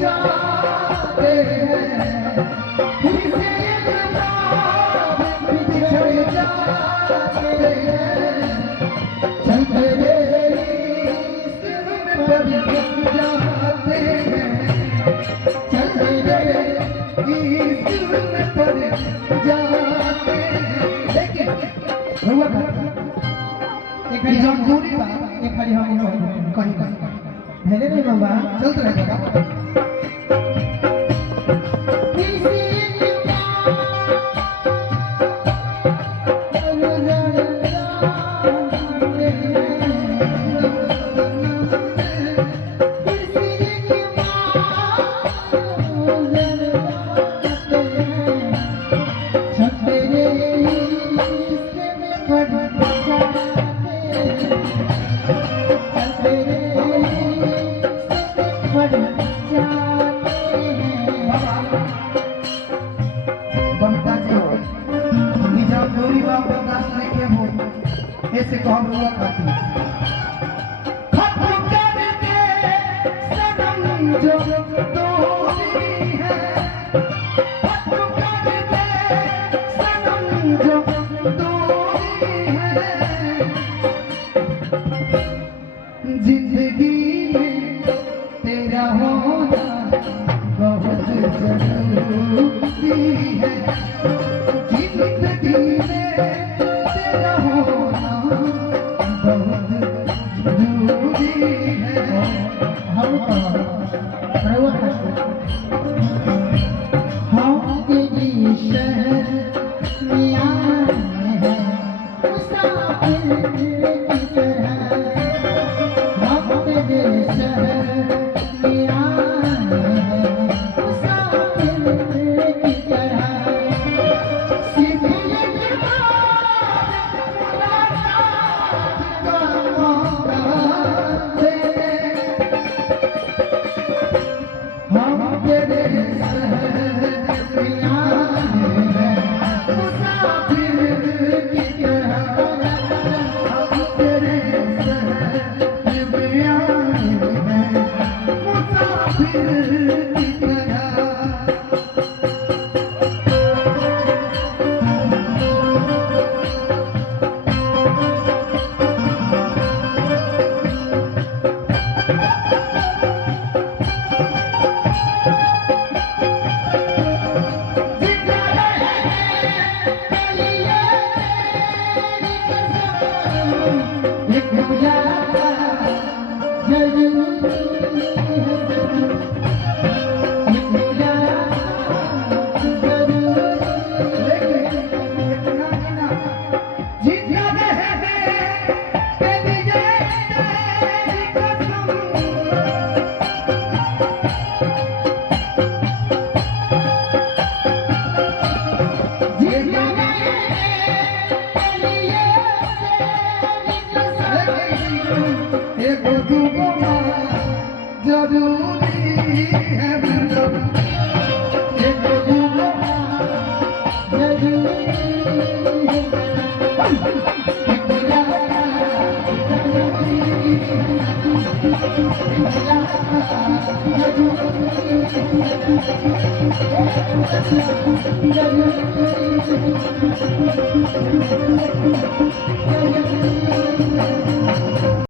जाते हैं, किसी बिछड़ जाते हैं, चलते पर जाते हैं, चलते पर जाते हैं। लेकिन एक जमजोरी बा, एक बारी हम कहीं भेले नहीं बाबा चलते रहे बाबा। ऐसे कौन हुआ खाती खत्म कर दे सनम जो दूरी है, खत्म कर दे सनम जो दूरी है, जिंदगी में तेरा होना बहुत जरूरी है, जिंदगी में तेरा होना Thank you.